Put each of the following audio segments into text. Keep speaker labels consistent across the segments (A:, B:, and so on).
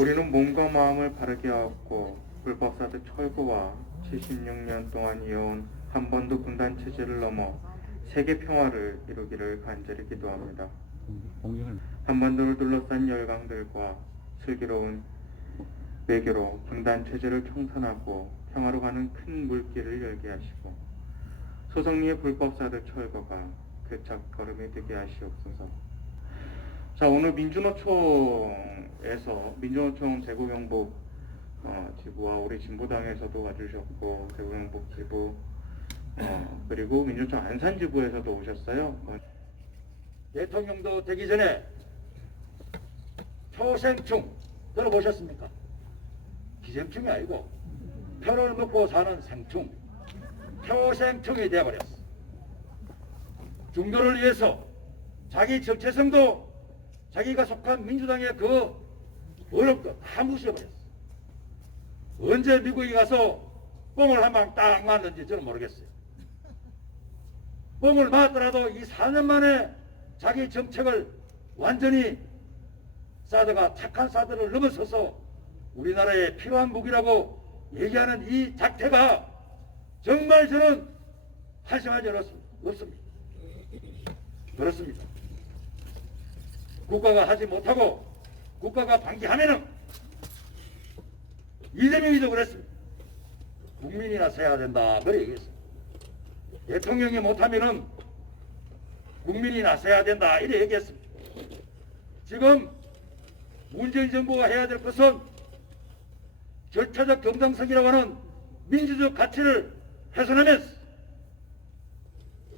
A: 우리는 몸과 마음을 바르게 하였고 불법사들 철거와 76년 동안 이어온 한 번도 군단 체제를 넘어 세계 평화를 이루기를 간절히 기도합니다. 한반도를 둘러싼 열강들과 슬기로운 외교로 분단 체제를 청산하고 평화로 가는 큰 물길을 열게 하시고 소성리의 불법사들 철거가 그 첫걸음이 되게 하시옵소서. 자 오늘 민주노총에서 민주노총 대구경북 어, 지부와 우리 진보당에서도 와주셨고 대구경북 지부 어, 그리고 민주노총 안산 지부에서도 오셨어요. 어,
B: 대통령도 되기 전에 초생충 들어보셨습니까? 기생충이 아니고 편을 먹고 사는 생충 초생충이 되어버렸어 중도를 위해서 자기 정체성도 자기가 속한 민주당의 그 어렵고 다 무시해버렸어 언제 미국에 가서 뽕을 한 방 딱 맞는지 저는 모르겠어요 뽕을 맞더라도 이 4년 만에 자기 정책을 완전히 사드가 착한 사드를 넘어서서 우리나라에 필요한 무기라고 얘기하는 이 작태가 정말 저는 한심하지 않았습니다. 없습니다. 그렇습니다. 국가가 하지 못하고 국가가 방기하면은 이재명이도 그랬습니다. 국민이나 세야 된다. 그래 얘기했어요. 대통령이 못하면은 국민이 나서야 된다 이래 얘기했습니다. 지금 문재인 정부가 해야 될 것은 절차적 정당성이라고 하는 민주적 가치를 훼손하면서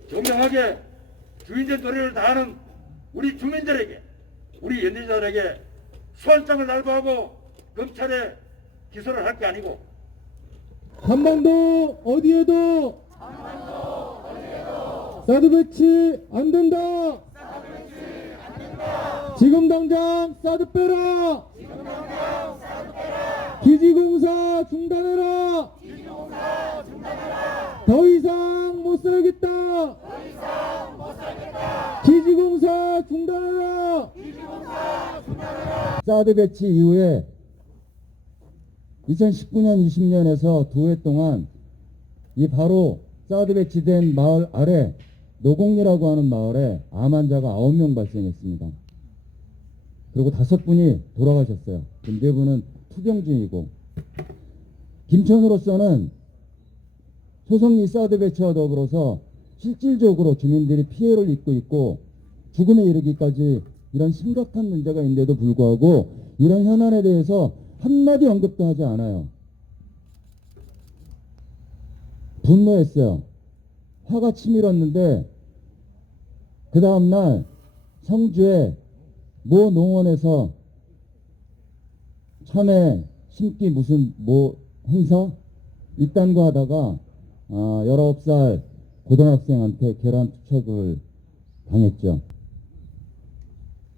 B: 정당하게 주인된 도리를 다하는 우리 주민들에게 우리 연대자들에게 수환장을 날부하고 검찰에 기소를 할 게 아니고
C: 한반도 어디에도 사드 배치 안 된다. 지금 당장 사드 빼라. 기지공사 중단해라. 더 이상 못 살겠다. 기지공사 중단해라. 사드 배치 이후에 2019년 20년에서 두 해 동안 이 바로 사드 배치된 마을 아래 노곡리라고 하는 마을에 암 환자가 9명 발생했습니다. 그리고 다섯 분이 돌아가셨어요. 그네 분은 투병 중이고 김천으로서는 소성리 사드 배치와 더불어서 실질적으로 주민들이 피해를 입고 있고 죽음에 이르기까지 이런 심각한 문제가 있는데도 불구하고 이런 현안에 대해서 한마디 언급도 하지 않아요. 분노했어요. 화가 치밀었는데 그 다음날 성주에 모 농원에서 참외 심기 무슨 뭐 행사 이딴 거 하다가 아, 19살 고등학생한테 계란 투척을 당했죠.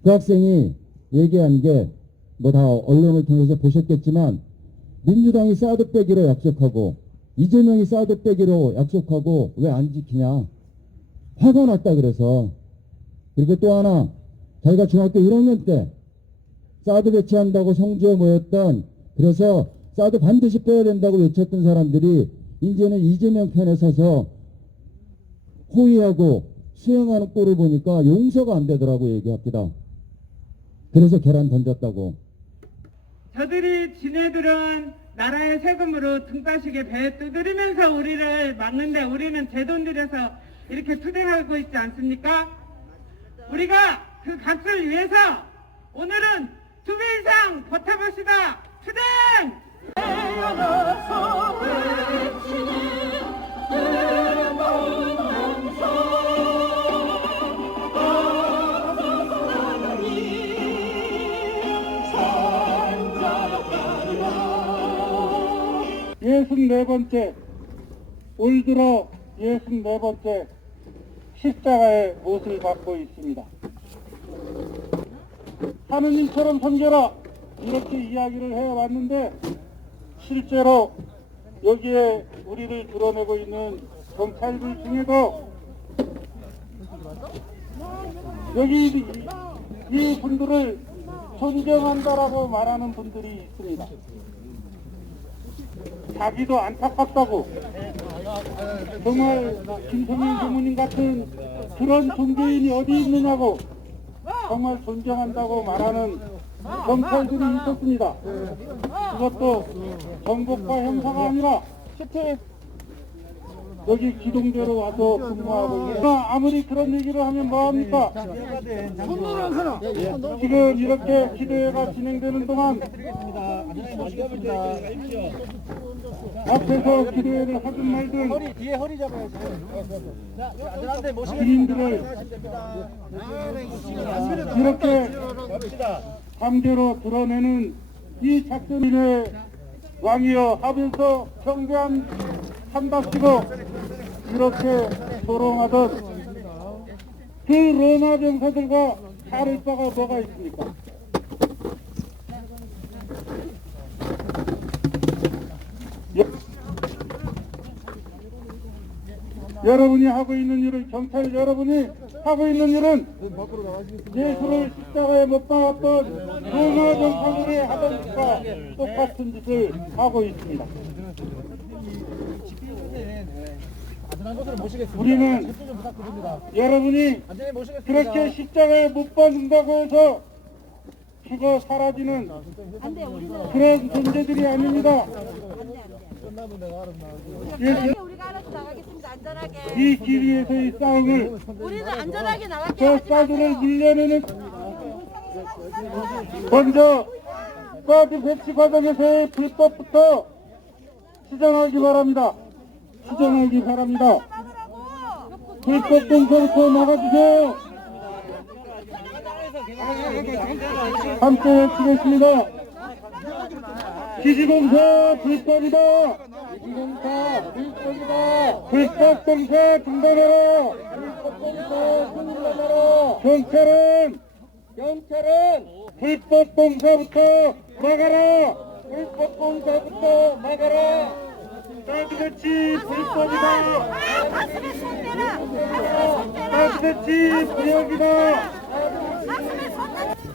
C: 그 학생이 얘기한 게 뭐 다 언론을 통해서 보셨겠지만 민주당이 사드 빼기로 약속하고 이재명이 사드 빼기로 약속하고 왜 안 지키냐 화가 났다 그래서 그리고 또 하나 자기가 중학교 1학년 때 사드 배치한다고 성주에 모였던 그래서 사드 반드시 빼야 된다고 외쳤던 사람들이 이제는 이재명 편에 서서 호위하고 수행하는 꼴을 보니까 용서가 안 되더라고 얘기합니다. 그래서 계란 던졌다고.
D: 저들이 지네들은 나라의 세금으로 등가시게 배 두드리면서 우리를 막는데 우리는 제 돈 들여서 이렇게 투쟁하고 있지 않습니까? 우리가 그 값을 위해서 오늘은 두 배 이상 버텨봅시다. 투쟁!
C: 예순네 번째 올 들어 예순네 번째 십자가의 못을 받고 있습니다. 하느님처럼 섬겨라 이렇게 이야기를 해왔는데 실제로 여기에 우리를 드러내고 있는 경찰들 중에도 여기 이, 이 분들을
E: 존경한다라고 말하는 분들이 있습니다. 자기도 안타깝다고 정말 김성인 교무님 같은 그런 종교인이 어디 있느냐고 정말 존경한다고 말하는 경찰들이 있었습니다. 그것도 전국과 형사가 아니라 여기 기동대로 와서 근무하고 있습니다. 아무리 그런 얘기를 하면 뭐합니까? 지금 이렇게 기대회가 진행되는 동안 앞에서 기대회를 하든 말든
F: 뒤에 허리 잡아야지. 자, 아들한테.
E: 주민들을 이렇게 강제로 드러내는 이 작전인의 왕이여 하면서 경배한 한답시고 이렇게 조롱하던 그 로마 병사들과 다를 바가 뭐가 있습니까? 여러분이 하고 있는 일은 경찰 여러분이 하고 있는 일은 예수를 십자가에 못 박았던 로마 병사들이 하던 것과 똑같은 짓을 하고 있습니다. 우리는. 여러분이. 그렇게 십자가에 못 박는다고 해서 죽어 사라지는 그런 존재들이 아닙니다. 예,
G: 우리가 알아서 나가겠습니다. 안전하게.
E: 이길 위에서의 싸움을
G: 우리는 안전하게 나갈게요.
E: 저
G: 하지 마세요.
E: 밀려내는 먼저 사드 배치 과정에서의 불법부터 시정하기 바랍니다. 시정하기 바랍니다. 불법 동서부터 막아주세요. 함께 외치겠습니다. 기지공사 불법이다. 기지공사 불법이다. 불법 공사 중단하라. 불법 공사 중단하라. 경찰은 경찰은 불법 공사부터 막아라. 불법 공사부터 막아라. 사드배치 불법이다. 사드배치 불법이다.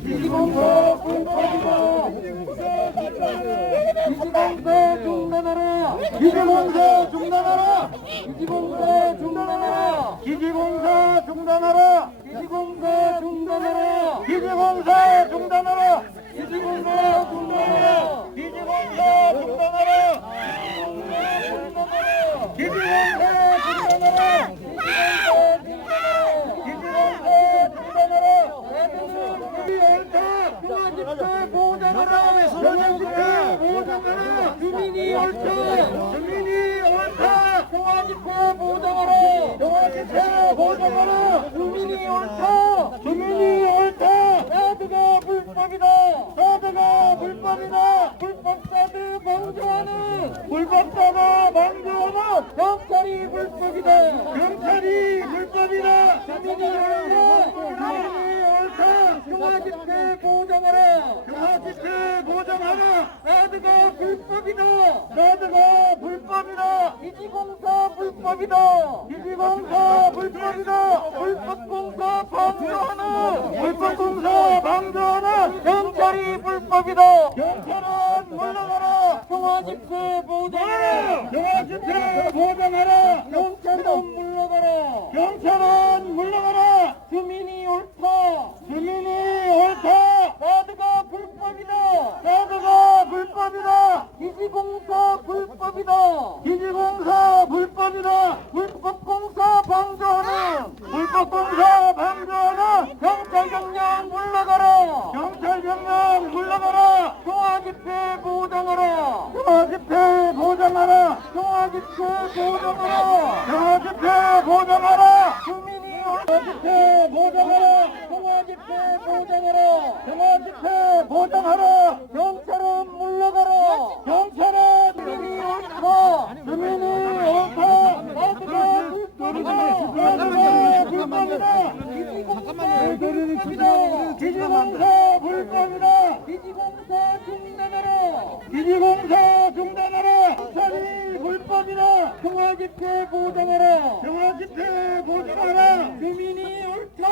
E: 이지공고 중단하라! 기지봉사 중단하라! 기지봉사 중단하라! 기지봉사 중단하라! 기지봉사 중단하라! 기지봉사 중단하라! 기지봉사 중단하라! 기지봉사 중단하라! 주민이 옳다! 주민이 옳다! 평화집회 보장하라! 평화집회 보장하라! 주민이 옳다! 주민이 옳다! 사드가 불법이다! 사드가 불법이다! 불법 사드 방조하는 불법 사드 방조하는 경찰이 불법이다! 경찰이 불법이다! 주민이 옳다! 주민이 옳다! 평화집회 보장하라! 평화집회 보장하라! 사드가 불법이다! 사드가 불법이다! 기지공사 불법이다! 기지공사 불법이다! 불법공사 방조하는 불법공사 방조하는 경찰이 불법이다! 경찰은 물러가라! 평화 집회 보장하라! 평화 집회 보장하라! 경찰은 물러가라! 경찰은 물러가라! 주민이 옳다! 주민이 옳다! 사드가 불법이다! 사드가 불법이다! 기지공사 불법이다! 기지공사 불법이다! 불법공사 방조하는 불법공사 방조하는 경찰경령 물러가라! 경찰경령 물러가라! 평화집회 보장하라! 평화집회 보장하라! 평화집회 보장하라! 평화집회 보장하라! 주민이 평화집회 보장하라! 평화집회 보장하라! 평화집회 보장하라! 경찰은 물러가라! 경찰은 주민이 옳다! 주민이 옳다! 불법이다! 사드가 불법이다! 기지공사 기지공사 불법이다! 기지공사 중단하라! 기지공사 중단하라! 경찰이 불법이다! 평화집회 보장하라! 평화집회 보장하라! 주민이 옳다!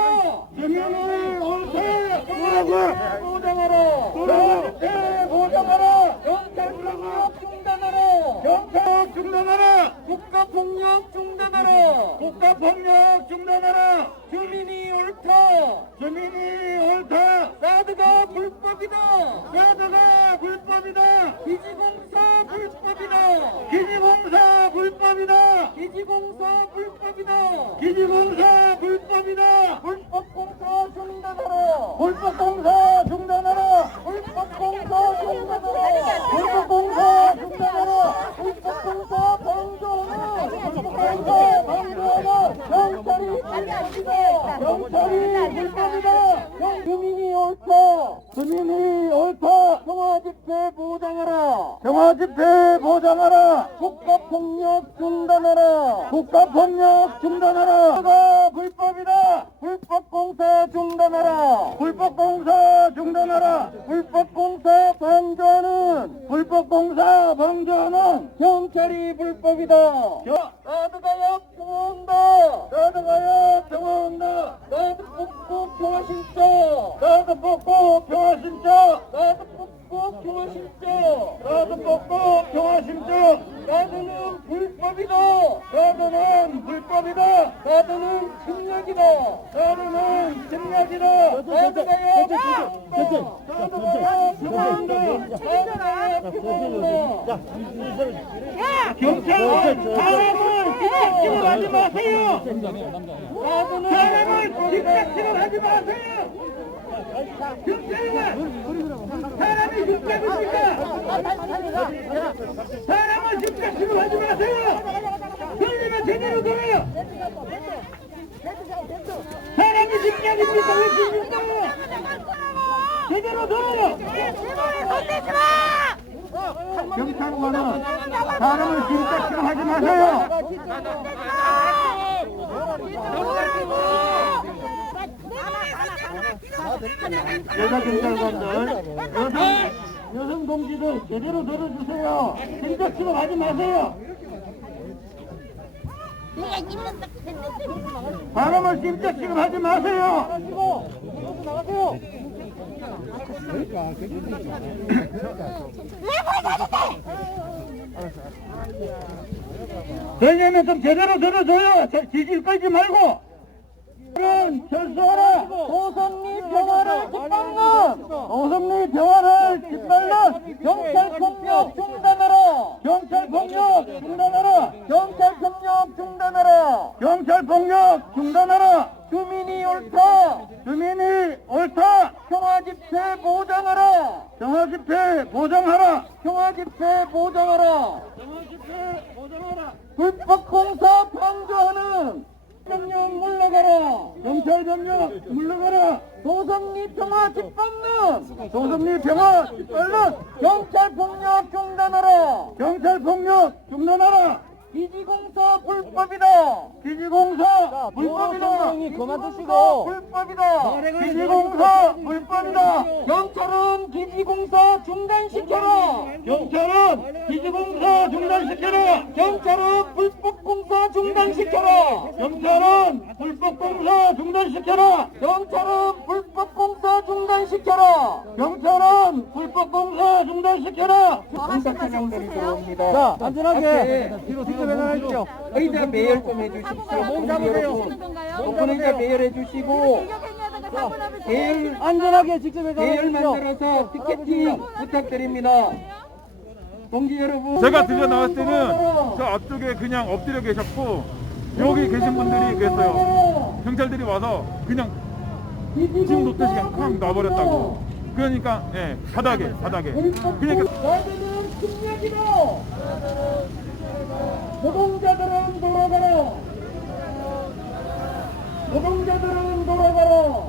E: 주민이 옳다! 평화집회 보장하라! 국가 폭력 중단하라. 주민이 옳다. 주민이 옳다. 사드가 불법이다. 사드가 불법이다. 기지공사 불법이다. 기지공사 불법이다. 기지공사 불법이다. 기지공사 불법이다. 불법공사 중단하라. 불법공사 중단하라. 불법공사 중단하라. 불법공사 중단하라. 불법공사 경찰이 불법이다 나드가야 평화한다. 나드가야 평화한다. 나드 뽑고 평화신자 나드 뽑고 평화신자 나드 뽑고 평화신자 나드 뽑고 평화신자 나드는 불법이다 나드는 불법이다 나드는 침략이다 나드는 침략이다 평화한다 나드가야 평화한다 경찰은 사람을 뒷받침을 하지 마세요. 사람을 뒷받침을 하지 마세요. 경찰은 사람이 뒷받습니까? 사람을 뒷받침을 하지 마세요. 돌리면 제대로 돌아요. 사람이 뒷받입니까? 왜 뒷받아요? 제대로 돌아요.
G: 손대지 마!
E: 경찰관은 사람을 뒷받침 하지 마세요. 여자 경찰관들, 여성, 여성 동지들 제대로 들어주세요. 뒷받침을 하지 마세요. 사람을 뒷받침을 하지 마세요. 들려면 좀 제대로 들어줘요. 저 지질 끌지 말고. 은 철수하라. 오성리 평화를 짓밟는 오성리 평화를 짓밟는 경찰 폭력 중단하라. 경찰 폭력 중단하라. 경찰 폭력 중단하라. 경찰 폭력 중단하라. 주민이 옳다. 주민이 옳다. 평화 집회 보장하라. 평화 집회 보장하라. 평화 집회 보장하라. 평화 집회 보장하라. 불법 공사 방조하는 병력 물러가라. 경찰 병력 물러가라. 도성리 평화 짓밟는 도성리 평화 짓밟는 경찰 폭력 중단하라. 경찰 폭력 중단하라. 기지공사 불법이다. 기지공사 불법이다.
F: 그만두시고.
E: 불법이다. 기지공사 불법이다. 경찰은 기지공사 중단시켜라. 경찰은 기지공사 중단시켜라. 경찰은 불법 공사 중단시켜라. 경찰은 불법 공사 중단시켜라. 경찰은 불법 공사 중단시켜라. 경찰은 불법 공사 중단시켜라.
G: 공사차량들이 들어옵니다.
F: 자, 안전하게 뒤로 뒤로 배달하십시오.
E: 의자 매열 좀 해주십시오.
F: 몸 잡으세요.
E: 오픈 의자 매열해 주시고 매열
F: 안전하게 직접
E: 매열
F: 배달하십시오.
E: 만들어서 티켓팅 부탁드립니다. 동지 여러분.
H: 제가 들려 나왔을 때는 저 앞쪽에 그냥 엎드려 계셨고 여기 계신 분들이 계세요. 경찰들이 와서 그냥 짐 놓듯이 그냥 쾅 놔버렸다고. 그러니까 예 바닥에 바닥에. 그러니까
E: 나들은 침략이다. 노동자들은 돌아가라. 노동자들은 돌아가라.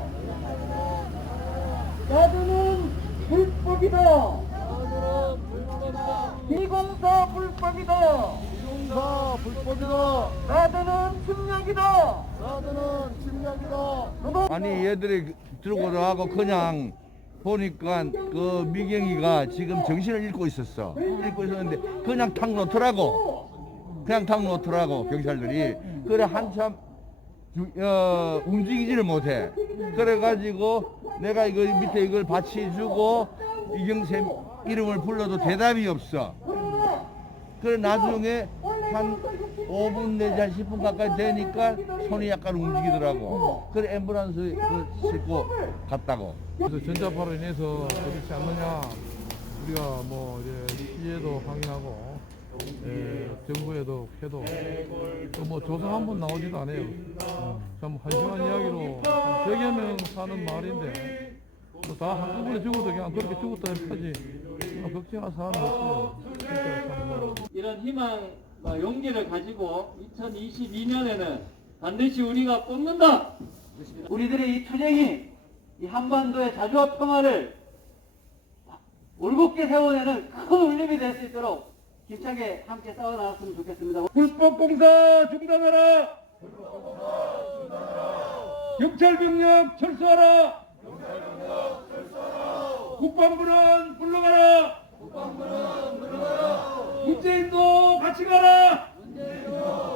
E: 나들은 불법이다. 비공사 불법이다. 비공사 불법이다. 나들은 침략이다. 나들은 침략이다.
I: 아니 얘들이 들고 나가고 그냥 보니까 그 미경이가 지금 정신을 잃고 있었어. 잃고 있었는데 그냥 탁 놓더라고. 그냥 탁 놓더라고 경찰들이. 그래 한참 주- 어, 움직이지를 못해. 그래가지고 내가 이거 밑에 이걸 받치주고 이경샘 이름을 불러도 대답이 없어. 그래 나중에 한 5분 내지 한 10분 가까이 되니까 손이 약간 움직이더라고. 그래 앰뷸런스 그 싣고 갔다고.
J: 그래서 전자파로 인해서 그렇지 않느냐 우리가 뭐 이제 시에도 항의하고 예, 정부에도 해도 또뭐 조사 한 번 나오지도 않아요. 참 한심한 이야기로 100여 명 사는 뭐 다 한꺼번에 죽어도 그냥 그렇게 죽었다 하지 뭐 걱정할 사람은 없어요. 뭐.
K: 이런 희망, 과 용기를 가지고 2022년에는 반드시 우리가 뽑는다. 우리들의 이 투쟁이 이 한반도의 자주와 평화를 올곧게 세워내는 큰 울림이 될 수 있도록 힘차게 함께 싸워 나갔으면 좋겠습니다.
B: 불법 공사 중단하라. 경찰 병력 철수하라. 국방부는 물러가라. 국방부는 물러가라. 문재인도 같이 가라. 문재인도